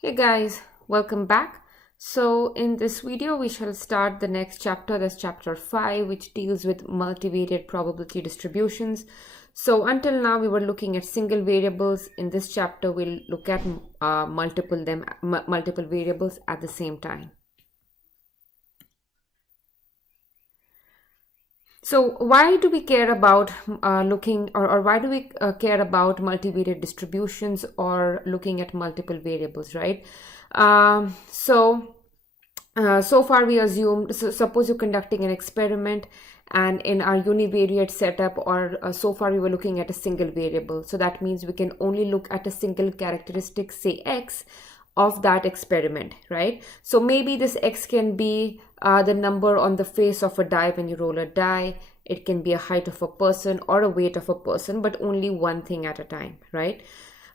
Hey guys, welcome back. So in this video, we shall start the next chapter, that's chapter 5, which deals with multivariate probability distributions. So until now, we were looking at single variables. In this chapter, we'll look at multiple variables at the same time. So why do we care about why do we care about multivariate distributions or looking at multiple variables, right? So far we assumed, so suppose you're conducting an experiment and in our univariate setup so far we were looking at a single variable. So that means we can only look at a single characteristic, say x, of that experiment, right? So maybe this x can be the number on the face of a die when you roll a die. It can be a height of a person or a weight of a person, but only one thing at a time, right?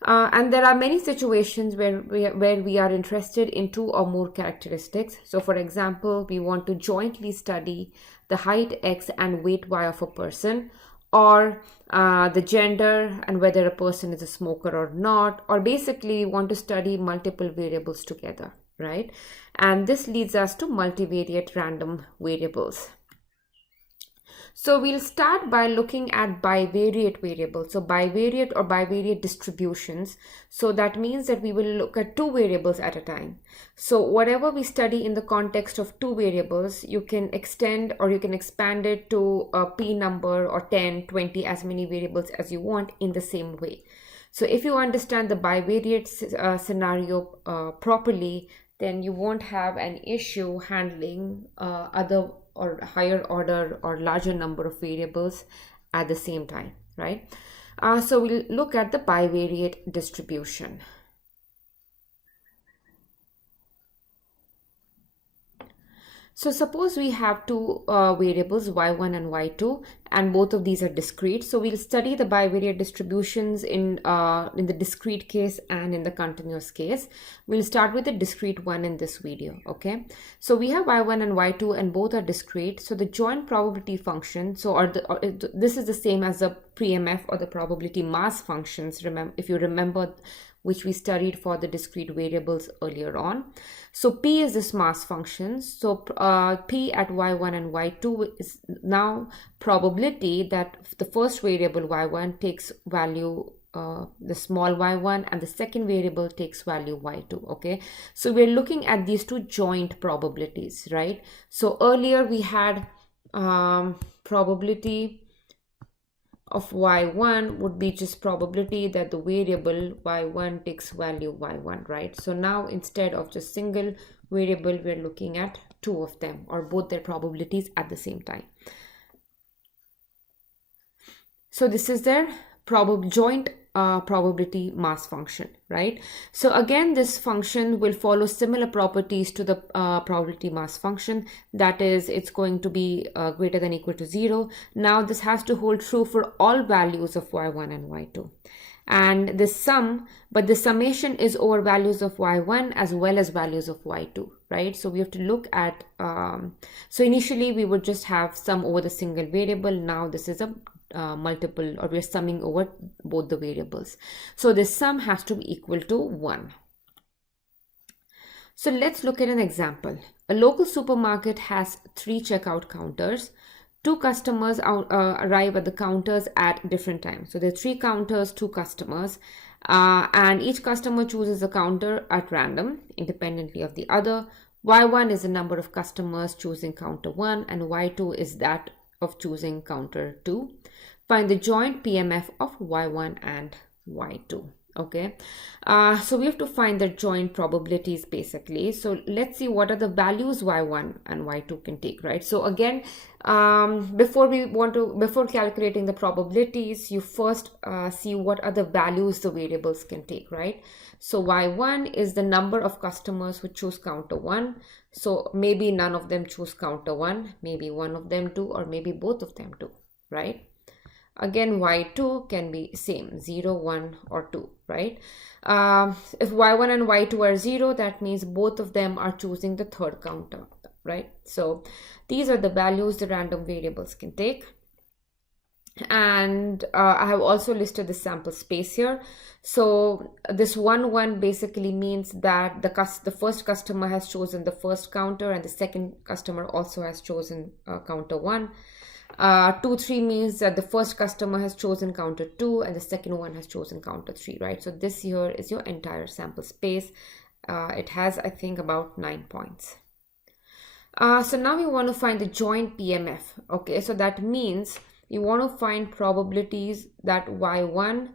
And there are many situations where we are interested in two or more characteristics. So for example, we want to jointly study the height x and weight y of a person, or the gender and whether a person is a smoker or not, or basically we want to study multiple variables together, right? And this leads us to multivariate random variables. So we'll start by looking at bivariate variables. So bivariate or bivariate distributions. So that means that we will look at two variables at a time. So whatever we study in the context of two variables, you can extend or you can expand it to a p number or 10, 20, as many variables as you want in the same way. So if you understand the bivariate scenario properly, then you won't have an issue handling other or higher order or larger number of variables at the same time, right? So we'll look at the bivariate distribution. So suppose we have two variables, y1 and y2, and both of these are discrete. So we'll study the bivariate distributions in the discrete case and in the continuous case. We'll start with the discrete one in this video, okay? So we have y1 and y2 and both are discrete. So the joint probability function, this is the same as the Pmf or the probability mass functions, if you remember, which we studied for the discrete variables earlier on. So P is this mass function. So P at y1 and y2 is now probability that the first variable y1 takes value the small y1 and the second variable takes value y2, okay? So we're looking at these two joint probabilities, right? So earlier we had probability of y1 would be just probability that the variable y1 takes value y1, right? So now instead of just single variable, we're looking at two of them or both their probabilities at the same time. So this is their joint probability mass function, right? So again, this function will follow similar properties to the probability mass function. That is, it's going to be greater than or equal to 0. Now this has to hold true for all values of y1 and y2. And the summation is over values of y1 as well as values of y2, right? So we have to look at, so initially we would just have sum over the single variable. Now this is a multiple, or we're summing over both the variables. So this sum has to be equal to 1. So let's look at an example. A local supermarket has 3 checkout counters. 2 customers arrive at the counters at different times. So there are 3 counters, 2 customers, and each customer chooses a counter at random, independently of the other. Y1 is the number of customers choosing counter 1, and y2 is that of choosing counter 2. Find the joint Pmf of y1 and y2. Okay, so we have to find the joint probabilities basically. So let's see what are the values y1 and y2 can take, right? So again, before calculating the probabilities, you first see what are the values the variables can take, right? So y1 is the number of customers who choose counter 1. So maybe none of them choose counter 1, maybe one of them do, or maybe both of them do, right? Again, y2 can be same, 0, 1, or 2, right? If y1 and y2 are 0, that means both of them are choosing the third counter, right? So these are the values the random variables can take. And I have also listed the sample space here. So this 1 1 basically means that the first customer has chosen the first counter and the second customer also has chosen counter 1. 2 3 means that the first customer has chosen counter 2 and the second one has chosen counter 3, right? So this here is your entire sample space. It has, I think, about 9 points. So now we want to find the joint PMF. Okay, so that means you want to find probabilities that y1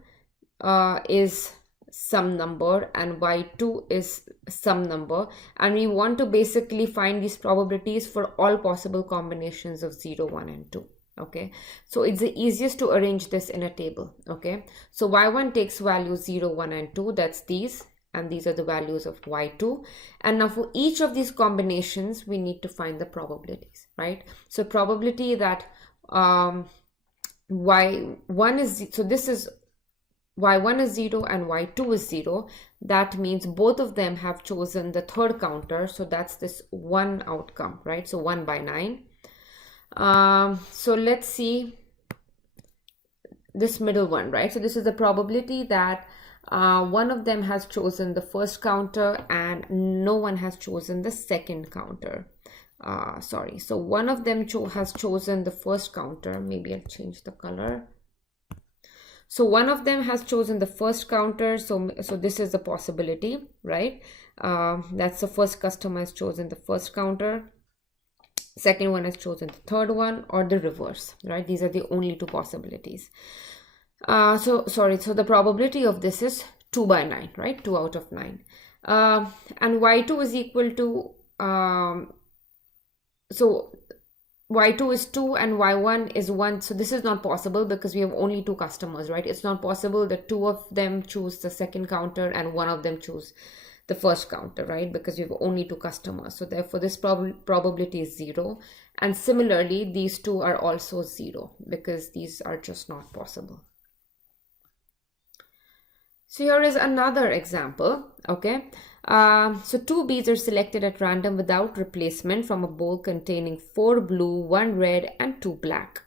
is some number and y2 is some number, and we want to basically find these probabilities for all possible combinations of 0, 1 and 2. Okay, so it's the easiest to arrange this in a table. Okay, so y1 takes values 0, 1 and 2, that's these, and these are the values of y2. And now for each of these combinations we need to find the probabilities, right? So probability that y1 is, so this is y1 is 0 and y2 is 0. That means both of them have chosen the third counter, so that's this one outcome, right? So 1 by 9. So let's see this middle one, right? So this is the probability that one of them has chosen the first counter and no one has chosen the second counter. So one of them has chosen the first counter. Maybe I'll change the color. So one of them has chosen the first counter. So this is the possibility, right? That's the first customer has chosen the first counter. Second one has chosen the third one, or the reverse, right? These are the only two possibilities. So the probability of this is 2 by 9, right? 2 out of 9. And y2 is equal to, so y2 is 2 and y1 is 1. So this is not possible because we have only two customers, right? It's not possible that two of them choose the second counter and one of them choose the first counter, right? Because we have only two customers. So therefore this probability is 0. And similarly, these two are also 0 because these are just not possible. So here is another example, okay? So 2 beads are selected at random without replacement from a bowl containing 4 blue, 1 red and 2 black.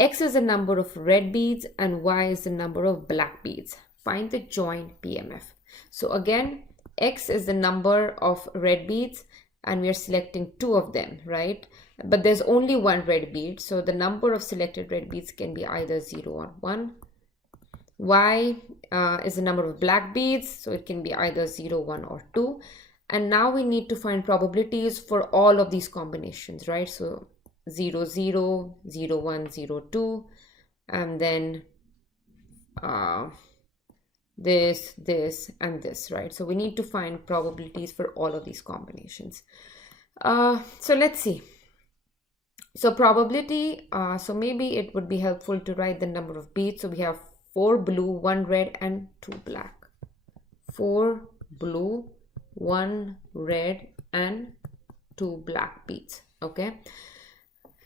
X is the number of red beads and Y is the number of black beads. Find the joint PMF. So again, X is the number of red beads and we are selecting 2 of them, right? But there's only 1 red bead, so the number of selected red beads can be either 0 or 1. Y is the number of black beads, so it can be either 0, 1 or 2. And now we need to find probabilities for all of these combinations, right? So 0, 0, 0, 1, 0, 2, and then this and this, right? So we need to find probabilities for all of these combinations. So let's see. So probability, so maybe it would be helpful to write the number of beads. So we have 4 blue, 1 red and 2 black. 4 blue, 1 red and 2 black beads, okay?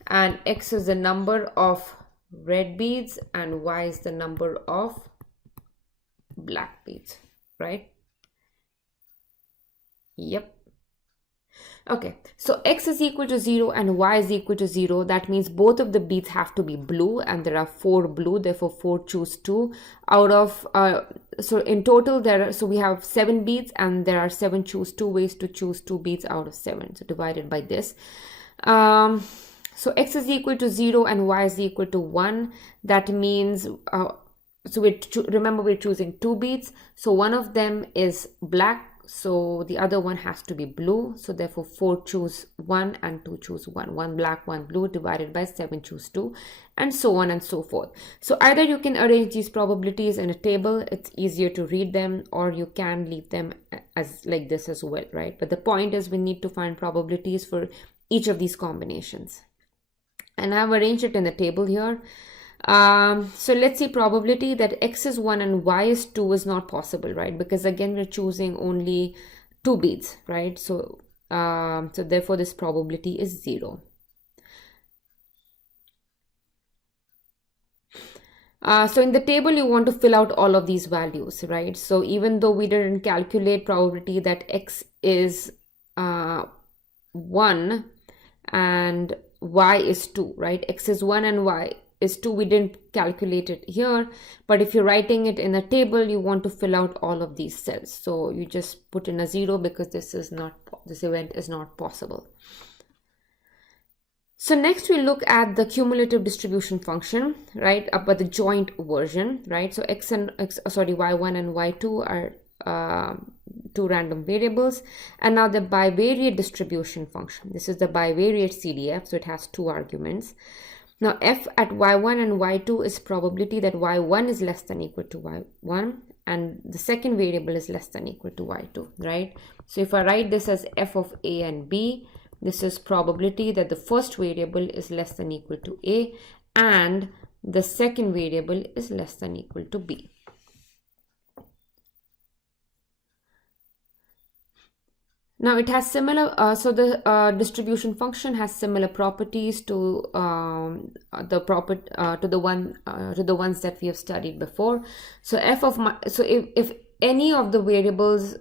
And X is the number of red beads and Y is the number of black beads, right? Yep. Okay, so X is equal to 0 and Y is equal to 0. That means both of the beads have to be blue and there are 4 blue, therefore 4 choose 2 out of, so in total so we have 7 beads and there are 7 choose 2 ways to choose 2 beads out of 7. So divided by this. So X is equal to 0 and Y is equal to 1. That means, so remember we're choosing 2 beads. So one of them is black. So the other one has to be blue. So therefore 4 choose 1 and 2 choose 1. 1 black, 1 blue divided by 7 choose 2 and so on and so forth. So either you can arrange these probabilities in a table. It's easier to read them, or you can leave them as like this as well, right? But the point is we need to find probabilities for each of these combinations. And I've arranged it in the table here. So let's see, probability that X is 1 and Y is 2 is not possible, right? Because again, we're choosing only 2 beads, right? So, so therefore this probability is 0. So in the table, you want to fill out all of these values, right? So even though we didn't calculate probability that X is 1 and Y is 2, right? X is 1 and Y is 2. We didn't calculate it here, but if you're writing it in a table, you want to fill out all of these cells. So you just put in a 0 because this event is not possible. So next we look at the cumulative distribution function, right? But the joint version, right? So y1 and y2 are 2 random variables, and now the bivariate distribution function. This is the bivariate CDF, so it has 2 arguments. Now f at y1 and y2 is probability that y1 is less than equal to y1 and the second variable is less than equal to y2, right? So if I write this as f of a and b, this is probability that the first variable is less than equal to a and the second variable is less than equal to b. Now it has similar, so the distribution function has similar properties to the ones that we have studied before. So if any of the variables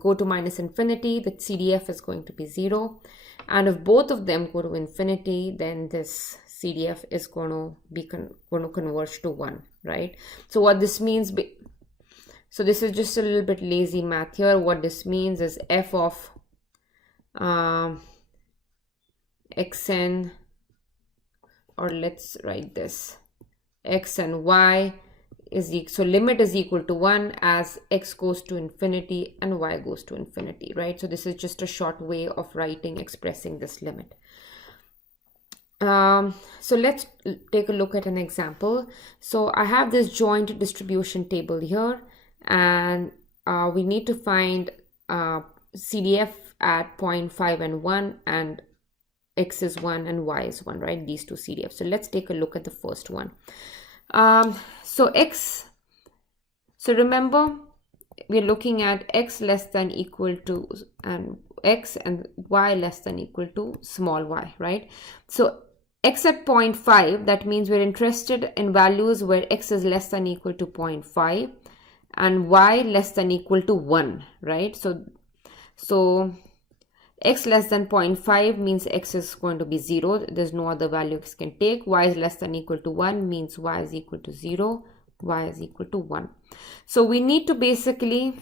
go to minus infinity, the CDF is going to be 0, and if both of them go to infinity, then this CDF is going to converge to 1, right? So what this means. So this is just a little bit lazy math here. What this means is f of xn, or let's write this, x and y is equal, so limit is equal to 1 as x goes to infinity and y goes to infinity, right? So this is just a short way of expressing this limit. So let's take a look at an example. So I have this joint distribution table here, and we need to find CDF at 0.5 and 1, and x is 1 and y is 1, right? These two CDFs. So let's take a look at the first one. So remember, we're looking at x less than equal to and x and y less than equal to small y, right? So x at 0.5, that means we're interested in values where x is less than equal to 0.5 and y less than equal to 1, right? So x less than 0.5 means x is going to be 0. There's no other value x can take. Y is less than equal to 1 means y is equal to 0. Y is equal to 1. So we need to basically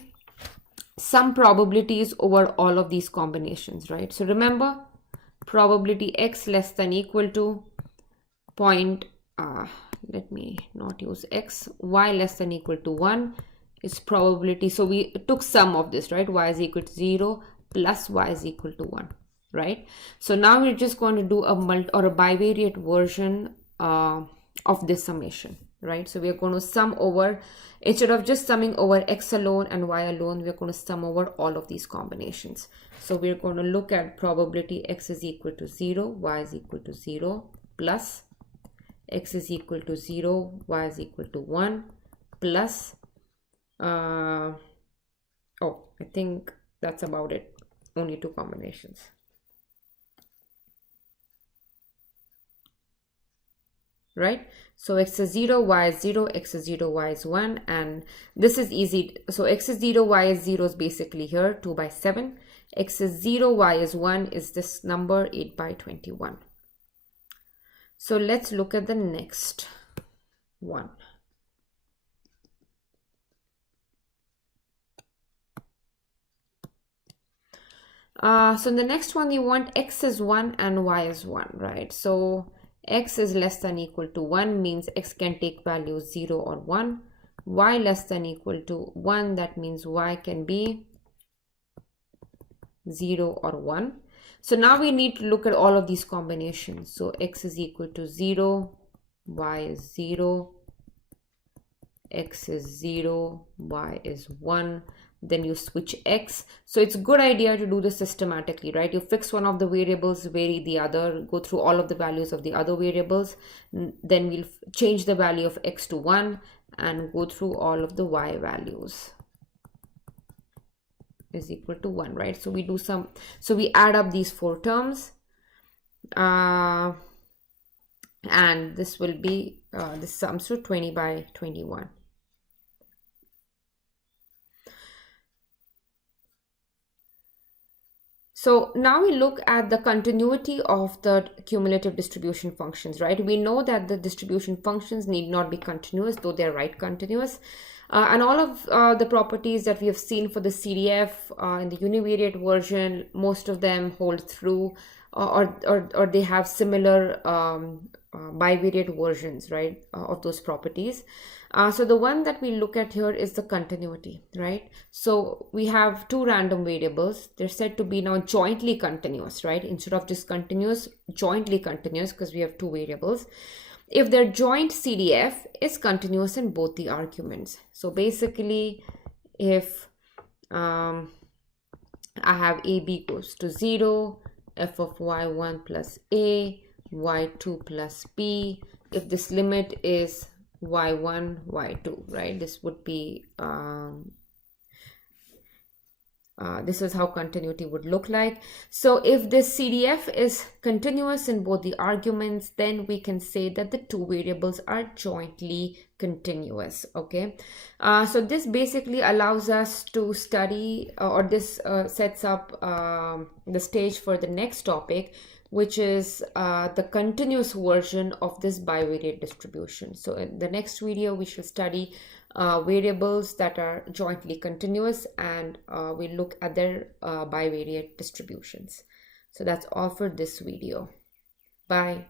sum probabilities over all of these combinations, right? So remember, probability x less than equal to let me not use x, y less than equal to 1 is probability. So we took sum of this, right? Y is equal to 0 plus y is equal to 1, right? So now we're just going to do a bivariate version of this summation, right? So we're going to sum over, instead of just summing over x alone and y alone, we're going to sum over all of these combinations. So we're going to look at probability x is equal to 0, y is equal to 0 plus x is equal to 0, y is equal to 1 plus I think that's about it. Only 2 combinations. Right? So x is 0, y is 0, x is 0, y is 1, and this is easy. So x is 0, y is 0 is basically here, 2 by 7. X is 0, y is 1 is this number, 8 by 21. So let's look at the next one. So in the next one, you want x is 1 and y is 1, right? So x is less than equal to 1 means x can take values 0 or 1. Y less than equal to 1, that means y can be 0 or 1. So now we need to look at all of these combinations. So x is equal to 0, y is 0, x is 0, y is 1. Then you switch x. So it's a good idea to do this systematically, right? You fix one of the variables, vary the other, go through all of the values of the other variables. Then we'll change the value of x to 1 and go through all of the y values is equal to 1, right? So we do so we add up these 4 terms, and this will be, this sums to 20 by 21. So now we look at the continuity of the cumulative distribution functions, right? We know that the distribution functions need not be continuous, though they're right continuous. And all of the properties that we have seen for the CDF in the univariate version, most of them hold true, or they have similar bivariate versions, right, of those properties. So the one that we look at here is the continuity, right? So we have two random variables. They're said to be now jointly continuous, right? Instead of just continuous, jointly continuous, because we have two variables. If their joint CDF is continuous in both the arguments. So basically, if I have AB goes to 0, f of y1 plus a, y2 plus b, if this limit is y1, y2, right? This would be, this is how continuity would look like. So if this CDF is continuous in both the arguments, then we can say that the two variables are jointly continuous, okay? So this basically allows us to study, or this sets up the stage for the next topic, which is the continuous version of this bivariate distribution. So in the next video, we shall study variables that are jointly continuous, and we look at their bivariate distributions. So that's all for this video. Bye.